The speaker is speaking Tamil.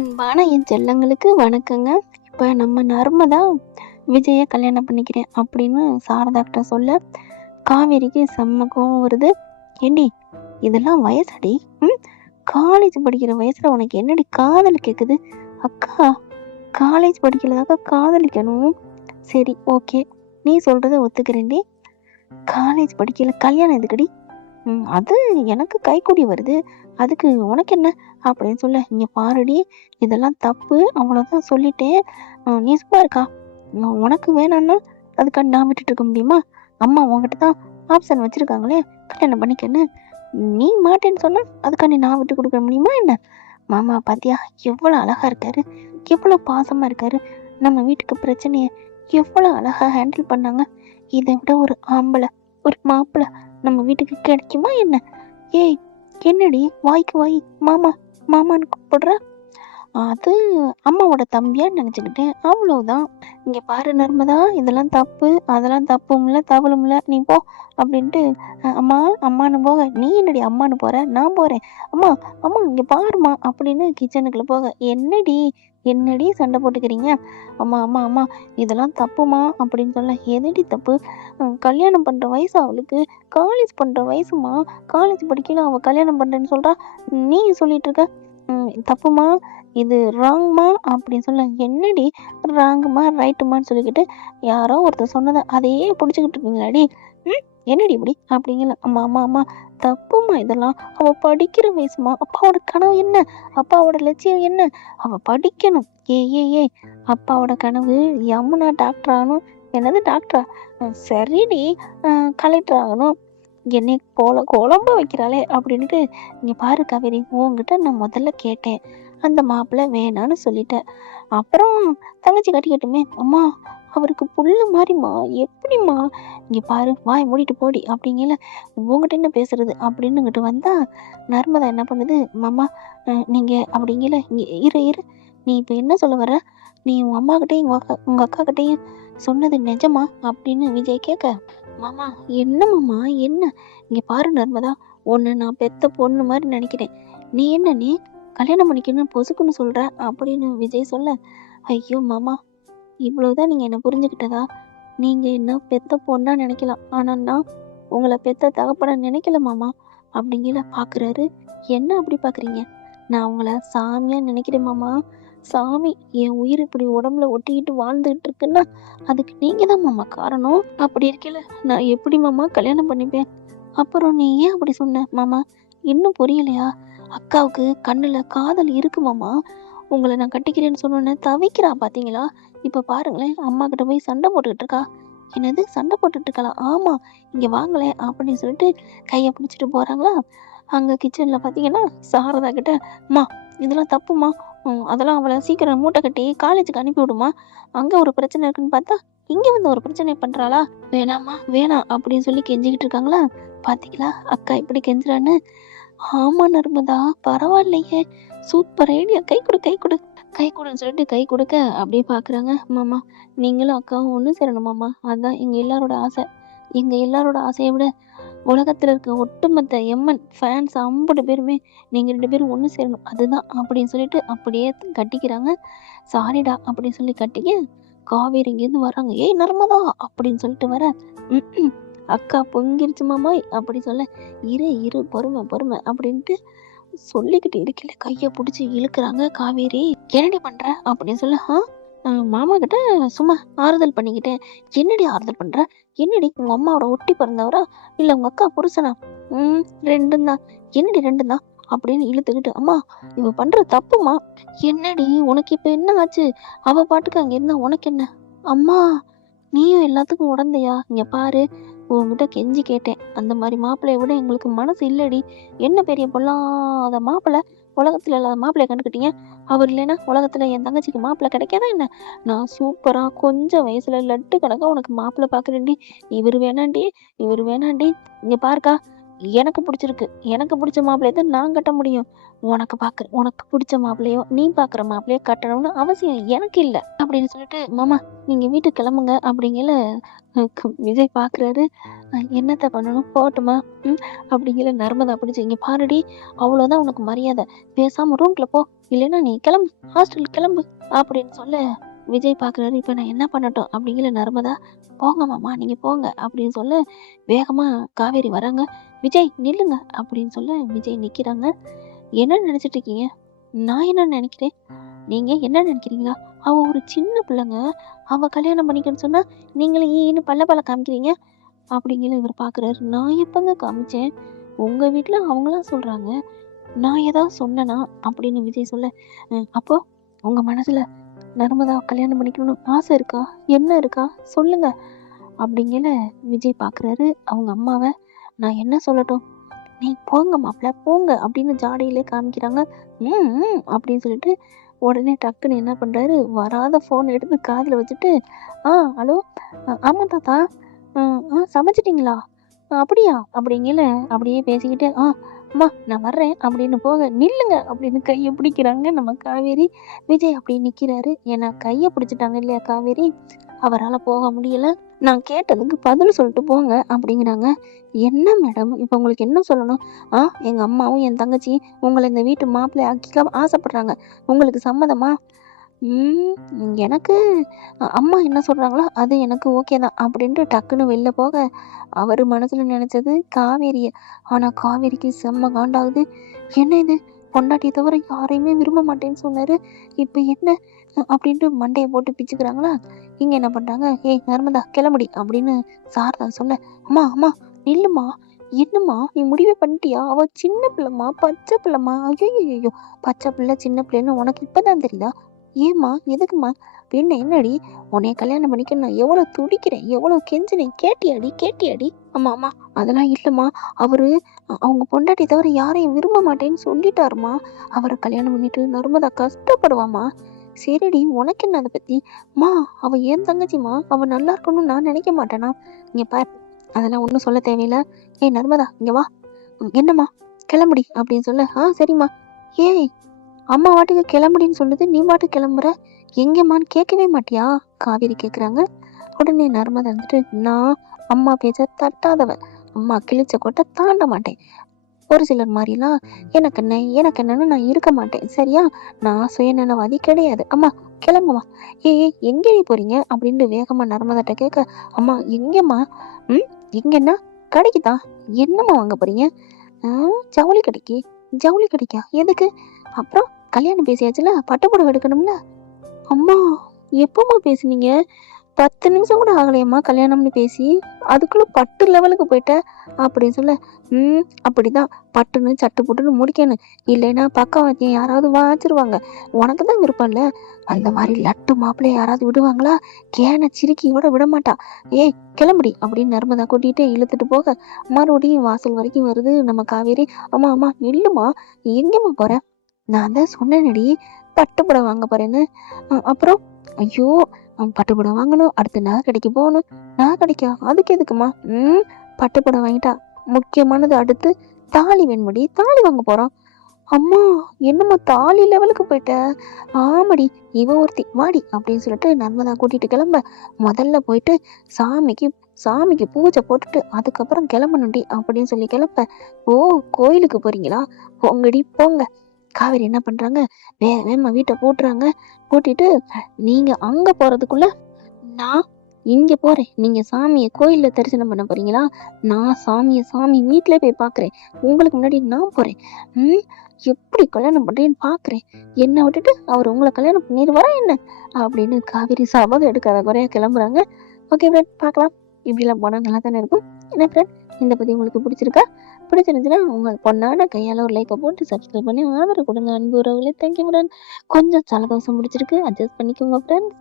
அன்பான என் செல்லங்களுக்கு வணக்கங்க. இப்போ நம்ம நர்மதா விஜய கல்யாணம் பண்ணிக்கிறேன் அப்படின்னு சாரதாக்கிட்ட சொல்ல காவேரிக்கு செம்ம கோவம் வருது. ஏண்டி இதெல்லாம் வயசடி? காலேஜ் படிக்கிற வயசுல உனக்கு என்னடி காதல் கேட்குது? அக்கா காலேஜ் படிக்கிறதாக்கா காதலிக்கணும். சரி ஓகே, நீ சொல்றத ஒத்துக்கிறேன்டி. காலேஜ் படிக்கல கல்யாணம் எதுக்கடி? அது எனக்கு கைக்கூடி வருது, அதுக்கு உனக்கு என்ன அப்படின்னு சொல்ல, இங்க பாருடி இதெல்லாம் தப்பு, அவ்வளோதான் சொல்லிட்டேன். நீ சும்மா இருக்கா? உனக்கு வேணான்னா அதுக்காண்டி நான் விட்டுட்டு இருக்க முடியுமா? அம்மா உன்கிட்ட தான் ஆப்ஷன் வச்சிருக்காங்களே கல்யாணம் பண்ணிக்கன்னு. நீ மாட்டேன்னு சொன்னா அதுக்காண்டி நான் விட்டு கொடுக்க முடியுமா என்ன? மாமா பாத்தியா எவ்வளோ அழகா இருக்காரு, எவ்வளோ பாசமா இருக்காரு, நம்ம வீட்டுக்கு பிரச்சனைய எவ்வளோ அழகா ஹேண்டில் பண்ணாங்க. இதை விட ஒரு ஆம்பளை ஒரு மாப்பிள்ளை நம்ம வீட்டுக்கு கிடைக்குமா என்ன? ஏய் என்னடி வாய்க்கு வாய் மாமா மாமான்னு கூப்பிடுற? அது அம்மாவோட தம்பியா நினைச்சுக்கிட்டேன், அவ்வளவுதான். இங்க பாரு நர்மதா, இதெல்லாம் தப்பு, அதெல்லாம் தப்பும் இல்லை தவளும் இல்லை, நீ போ அப்படின்ட்டு அம்மா அம்மானு போக, நீ என்னடி அம்மானு போற, நான் போறேன். அம்மா அம்மா இங்க பாருமா அப்படின்னு கிச்சனுக்குள்ள போக, என்னடி என்னடி சண்டை போட்டுக்கிறீங்க? அம்மா அம்மா அம்மா இதெல்லாம் தப்புமா அப்படின்னு சொல்ல, எதடி தப்பு? கல்யாணம் பண்ற வயசு அவளுக்கு, காலேஜ் பண்ற வயசுமா, காலேஜ் படிக்கல அவ கல்யாணம் பண்றேன்னு சொல்றா, நீ சொல்லிட்டு இருக்க தப்புமா, இது ராங்மா அப்படின்னு சொல்ல, என்னடி ராங்குமா ரைட்டுமான்னு சொல்லிக்கிட்டு யாரோ ஒருத்தர் சொன்னதை அதையே பிடிச்சிக்கிட்டு இருக்கீங்களாடி? என்னடி இப்படி அப்படிங்கல. அம்மா அம்மா அம்மா தப்புமா, இதெல்லாம் அவ படிக்கிற வயசுமா, அப்பாவோட கனவு என்ன, அப்பாவோட லட்சியம் என்ன, அவ படிக்கணும். ஏ அப்பாவோட கனவு யமுனா டாக்டர் ஆகணும். என்னது டாக்டரா? சரிடி, கலெக்டர் ஆகணும். என்னை குழம்ப வைக்கிறாளே அப்படின்ட்டு. இங்க பாரு காவேரி, உன்கிட்ட நான் முதல்ல கேட்டேன், அந்த மாப்பிள்ளை வேணான்னு சொல்லிட்டேன். அப்புறம் தங்கச்சி கட்டிக்கட்டுமே. அம்மா அவருக்கு புல்லு மாதிரிம்மா, எப்படிம்மா? இங்க பாரு வாய் மூடிட்டு போடி அப்படிங்கல, உங்ககிட்ட என்ன பேசுறது அப்படின்னுகிட்டு வந்தா நர்மதா என்ன பண்ணுது, மாமா நீங்க அப்படிங்கல, இங்க இரு, நீ இப்ப என்ன சொல்ல வர? நீ உங்க அம்மா கிட்டையும் உங்க அக்கா கிட்டையும் சொன்னது நிஜமா அப்படின்னு விஜய் கேட்க, மாமா என்ன மாமா என்ன? இங்க பாரு நர்மதா, உன்னை நான் பெத்த பொண்ணு மாதிரி நினைக்கிறேன். நீ என்ன நீ கல்யாணம் பண்ணிக்கணும்னு பொசுக்குன்னு சொல்ற அப்படின்னு விஜய் சொல்ல, ஐயோ மாமா இவ்வளவுதான் நீங்க என்ன புரிஞ்சுக்கிட்டதா? நீங்க என்ன பெத்த பொண்ணா நினைக்கலாம், ஆனா நான் உங்களை பெத்த தகப்பன நினைக்கல மாமா அப்படிங்கிற பாக்குறாரு. என்ன அப்படி பாக்குறீங்க? நான் உங்களை சாமியா நினைக்கிறேன் மாமா. சாமி என் உயிர் இப்படி உடம்புல ஒட்டிக்கிட்டு வாழ்ந்துகிட்டு இருக்குன்னா அதுக்கு நீங்க தான் மாமா காரணம். அப்படி இருக்கல நான் எப்படி மாமா கல்யாணம் பண்ணிப்பேன்? அப்புறம் நீ ஏன் அப்படி சொன்ன மாமா? இன்னும் புரியலையா? அக்காவுக்கு கண்ணுல காதல் இருக்கு மாமா. உங்களை நான் கட்டிக்கிறேன்னு சொன்னோன்னே தவிக்கிறா பாத்தீங்களா? இப்ப பாருங்களேன், அம்மா கிட்ட போய் சண்டை போட்டுக்கிட்டு இருக்கா. என்னது சண்டை போட்டுட்டு இருக்கலாம்? ஆமா, இங்க வாங்களேன் அப்படின்னு சொல்லிட்டு கையை பிடிச்சிட்டு போறாங்களா. அங்க கிச்சன்ல பாத்தீங்கன்னா சாரதா கிட்ட, அம்மா இதெல்லாம் தப்புமா, அதெல்லாம் அவளை சீக்கிரம் மூட்டை கட்டி காலேஜுக்கு அனுப்பி விடுமா, அங்க ஒரு பிரச்சனை இருக்குன்னு பார்த்தா இங்க வந்து ஒரு பிரச்சனை பண்றாளா, வேணாமா வேணாம் அப்படின்னு சொல்லி கெஞ்சிக்கிட்டு இருக்காங்களா. பாத்தீங்களா அக்கா இப்படி கெஞ்சுறான்னு? ஆமா நர்மதா, பரவாயில்லையே, சூப்பர் ஐடியா, கை கொடு கை கொடு கை கொடுன்னு சொல்லிட்டு கை கொடுக்க அப்படியே பாக்குறாங்க. மாமா நீங்களும் அக்காவும் ஒண்ணு சேரணும் மாமா, அதான் எங்க எல்லாரோட ஆசை. எங்க எல்லாரோட ஆசையை விட உலகத்துல இருக்க ஒட்டுமொத்த எம்என் ஃபேன்ஸ் 50 பேருமே நீங்க 2 பேரும் ஒண்ணு சேரணும், அதுதான் அப்படின்னு சொல்லிட்டு அப்படியே கட்டிக்கிறாங்க. சாரிடா அப்படின்னு சொல்லி கட்டிக்க காவேரி இங்கேருந்து வர்றாங்க. ஏய் நர்மதா அப்படின்னு சொல்லிட்டு வர, அக்கா பொங்கிருச்சு மாமாய் அப்படி சொல்ல, இரு பொறுமை பொறுமை அப்படின்ட்டு சொல்லிக்கிட்டு இருக்கல கைய பிடிச்சி இழுக்கிறாங்க காவேரி. என்னடி பண்ற அப்படின்னு சொல்ல, மாமா கிட்ட சும்மா ஆறுதல் பண்ணிக்கிட்டேன். என்னடி ஆறுதல் பண்ற? என்னடி உங்க அம்மாவோட ஒட்டி பிறந்தவரா இல்ல உங்க அக்கா புருஷனா? ரெண்டும் தான். என்னடி ரெண்டும் தான் அப்படின்னு இழுத்துக்கிட்டு, அம்மா இவ பண்ற தப்புமா. என்னடி உனக்கு இப்ப என்ன ஆச்சு? அவ பாட்டுக்கு அங்க இருந்தா உனக்கு என்ன? அம்மா நீயும் எல்லாத்துக்கும் உடந்தையா? இங்க பாரு, உங்ககிட்ட கெஞ்சி கேட்டேன், அந்த மாதிரி மாப்பிள்ளைய விட எங்களுக்கு மனசு இல்லடி. என்ன பெரிய பொல்லாத மாப்பிள்ளை, உலகத்துல இல்லாத மாப்பிள்ளைய கண்டுக்கிட்டீங்க. அவர் இல்லைன்னா உலகத்துல என் தங்கச்சிக்கு மாப்பிள்ளை கிடைக்காதா என்ன? நான் சூப்பரா கொஞ்சம் வயசுல லட்டு கணக்கா உனக்கு மாப்பிள்ளை பாக்குறேன்டி. இவர் வேணாண்டி இவர் வேணாண்டி. இங்க பாருக்கா, எனக்கு பிடிச்சிருக்கு, எனக்கு பிடிச்ச மாப்பிள்ளைய தான் நான் கட்ட முடியும். உனக்கு பிடிச்ச மாப்பிள்ளையோ நீ பாக்குற மாப்பிள்ளையோ கட்டணும்னு அவசியம் எனக்கு இல்ல அப்படின்னு சொல்லிட்டு, மாமா நீங்க வீட்டுக்கு கிளம்புங்க அப்படிங்கல. விஜய் பாக்குறாரு. என்னத்த பண்ணணும் போகட்டுமா? அப்படிங்கல. நர்மதா பிடிச்சு, இங்க பாருடி, அவ்வளவுதான் உனக்கு மரியாதை, பேசாம ரூம்குள்ள போ, இல்லைன்னா நீ கிளம்பு, ஹாஸ்டல் கிளம்பு அப்படின்னு சொல்ல விஜய் பாக்குறாரு. இப்ப நான் என்ன பண்ணட்டும் அப்படிங்கல. நர்மதா, போங்க மாமா நீங்க போங்க அப்படின்னு சொல்ல வேகமா காவேரி வராங்க. விஜய் நில்லுங்க அப்படின்னு சொல்ல விஜய் நிக்கிறாங்க. என்ன நினைச்சிட்டு இருக்கீங்க? நான் என்ன நினைக்கிறேன், நீங்க என்ன நினைக்கிறீங்களா? அவ ஒரு சின்ன பிள்ளைங்க, அவ கல்யாணம் பண்ணிக்கன்னு சொன்னா நீங்களே ஈன்னு பல்ல காமிக்கிறீங்க அப்படிங்கிற இவர் பாக்குறாரு. நான் எப்பங்க காமிச்சேன்? உங்க வீட்டுல அவங்களா சொல்றாங்க, நான் ஏதாவது சொன்னனா அப்படின்னு விஜய் சொல்ல, அப்போ உங்க மனசுல நர்மதா கல்யாணம் பண்ணிக்கணும்னு ஆசை இருக்கா, என்ன இருக்கா சொல்லுங்க அப்படிங்கிற விஜய் பாக்குறாரு அவங்க அம்மாவை. நான் என்ன சொல்லட்டும், நீ போங்க மாப்பிள்ள போங்க அப்படின்னு ஜாடையிலே காமிக்கிறாங்க. அப்படின்னு சொல்லிட்டு உடனே டக்குன்னு என்ன பண்றாரு, வராத போன் எடுத்து காதுல வச்சுட்டு, ஹலோ, ஆமா தாத்தா, சமைச்சிட்டீங்களா, அப்படியா அப்படிங்கல. அப்படியே பேசிக்கிட்டு, அம்மா நான் வர்றேன் அப்படின்னு போக, நில்லுங்க அப்படின்னு கையை பிடிக்கிறாங்க நம்ம காவேரி. விஜய் அப்படி நிக்கிறாரு. ஏன்னா கையை பிடிச்சிட்டாங்க இல்லையா காவேரி, அவரால் போக முடியல. நான் கேட்டதுக்கு பதில் சொல்லிட்டு போங்க அப்படிங்கிறாங்க. என்ன மேடம் இப்போ உங்களுக்கு என்ன சொல்லணும்? எங்க அம்மாவும் என் தங்கச்சி உங்களை இந்த வீட்டு மாப்பிள்ளை ஆக்கிக்க ஆசைப்படுறாங்க, உங்களுக்கு சம்மதமா? எனக்கு அம்மா என்ன சொல்றாங்களோ அது எனக்கு ஓகே தான் அப்படின்ட்டு டக்குன்னு வெளில போக, அவர் மனசுல நினைச்சது காவேரிய. ஆனா காவேரிக்கு செம்ம காண்டாகுது. என்ன இது, பொண்டாட்டியை தவிர யாரையுமே விரும்ப மாட்டேன்னு சொன்னாரு, இப்ப என்ன அப்படின்ட்டு மண்டையை போட்டு பிச்சுக்கிறாங்களா. இங்க என்ன பண்றாங்க, ஏய் நர்மதா கிளம்புடி அப்படின்னு சாரதா சொல்ல, அம்மா அம்மா நில்லுமா, என்னம்மா நீ முடிவே பண்ணிட்டியா? அவ சின்ன பிள்ளைம்மா, பச்சை பிள்ளைம்மா. ஐயோ, பச்சை பிள்ளை சின்ன பிள்ளைன்னு உனக்கு இப்பதான் தெரியுதா? ஏம்மா எதுக்குமா? பின்ன என்னடி, உன்னைய கல்யாணம் பண்ணிக்க நான் எவ்வளவு துடிக்கிறேன், எவ்வளவு கெஞ்சினேன், கேட்டியாடி? ஆமா அதெல்லாம் இல்லம்மா, அவரு அவங்க பொண்டாட்டி தவிர யாரையும் விரும்ப மாட்டேன்னு சொல்லிட்டாருமா, அவரை கல்யாணம் பண்ணிட்டு நர்மதா கஷ்டப்படுவாமா. சரிடி, உனக்கு என்ன அதை பத்தி? அவ ஏன் தங்கச்சிமா, அவ நல்லா இருக்கணும்னு நான் நினைக்க மாட்டேனா? இங்க பாரு, அதெல்லாம் ஒன்றும் சொல்ல தேவையில்ல. ஏய் நர்மதா இங்க வா, என்னம்மா கிளம்புடி அப்படின்னு சொல்ல, சரிம்மா. ஏய், அம்மா வாட்டுக்கு கிளம்புடின்னு சொல்லுது, நீ வாட்டுக்கு கிளம்புற, எங்கம்மான்னு கேட்கவே மாட்டியா காவேரி கேக்குறாங்க. உடனே நர்மதா வந்துட்டு, நான் அம்மா பேச்ச தட்டாதவ, அம்மா கிழிச்ச கொட்டை தாண்ட மாட்டேன், ஒரு சிலர் மாதிரிலாம் எனக்கு என்னன்னு நான் இருக்க மாட்டேன், சரியா? நான் சுயநலவாதி கிடையாது. அம்மா கிளம்புமா. எங்கடி போறீங்க அப்படின்னு வேகமா நர்மதாட்ட கேட்க, அம்மா எங்கம்மா? எங்கன்னா கடைக்குதான். என்னம்மா வாங்க போறீங்க? ஜவுளி கடைக்கா? எதுக்கு? அப்புறம் கல்யாணம் பேசியாச்சுல, பட்டுப்புடவை எடுக்கணும்ல. அம்மா எப்பமா பேசுனீங்க? 10 நிமிஷம் கூட ஆகலையம்மா கல்யாணம்னு பேசி, அதுக்குள்ள பட்டு லெவலுக்கு போயிட்ட அப்படின்னு சொல்ல, அப்படிதான் பட்டுன்னு சட்டு புட்டுன்னு முடிக்கணும், இல்லைன்னா பக்கவாத்தியம் யாராவது வாச்சிருவாங்க, உனக்கு தான் விருப்பம் இல்ல. அந்த மாதிரி லட்டு மாப்பிள்ளைய யாராவது விடுவாங்களா? கேன சிரிக்கியோட விட மாட்டா. ஏய் கிளம்புடி அப்படின்னு நர்மதா கூட்டிகிட்டே இழுத்துட்டு போக, மறுபடியும் வாசல் வரைக்கும் வருது நம்ம காவேரி. அம்மா நில்லுமா, எங்கேம்மா போற? நான் தான் சொன்னேனடி பட்டுப்புடவை வாங்க போறேன்னு. அப்புறம் ஐயோ, பட்டுப்புடவை வாங்கணும், அடுத்து நகை கடைக்கு போகணும். நகை கடைக்கா? அதுக்கு எதுக்குமா? பட்டுப்புடவை வாங்கிட்டா முக்கியமானது அடுத்து தாலி வேணுமடி, தாலி வாங்க போறோம். அம்மா என்னம்மா தாலி லெவலுக்கு போயிட்ட? ஆமாடி, இவ ஒருத்தி வாடி அப்படின்னு சொல்லிட்டு நர்மதா கூட்டிட்டு கிளம்ப, முதல்ல போயிட்டு சாமிக்கு பூஜை போட்டுட்டு அதுக்கப்புறம் கிளம்பணும்டி அப்படின்னு சொல்லி கிளம்ப, கோயிலுக்கு போறீங்களா? போங்கடி போங்க. காவேரி என்ன பண்றாங்க, வேகமா வீட்டை போட்டுறாங்க. போட்டிட்டு, நீங்க அங்க போறதுக்குள்ள நான் இங்க போறேன். நீங்க சாமியை கோயில்ல தரிசனம் பண்ண போறீங்களா? நான் சாமி வீட்டுல போய் பாக்குறேன், உங்களுக்கு முன்னாடி நான் போறேன். எப்படி கல்யாணம் பண்றேன்னு பாக்குறேன், என்னை விட்டுட்டு அவர் உங்களை கல்யாணம் பண்ணிடுவாரா என்ன அப்படின்னு காவேரி சபதம் எடுக்காத குறையா கிளம்புறாங்க. ஓகே ஃப்ரெண்ட், பார்க்கலாம். இப்படிலாம் போனா நல்லா தானே இருக்கும். என்ன ஃப்ரெண்ட், இந்த பத்தி உங்களுக்கு பிடிச்சிருந்துச்சுன்னா உங்க பொண்ணான கையால ஒரு லைக்கை போட்டு சப்ஸ்கிரைப் பண்ணி ஆதரவு கொடுங்க அன்பு உறவுகளே. Thank you friend. கொஞ்சம் ஜலதோஷம் முடிச்சிருக்கு, அட்ஜஸ்ட் பண்ணிக்கோங்க ஃப்ரெண்ட்ஸ்.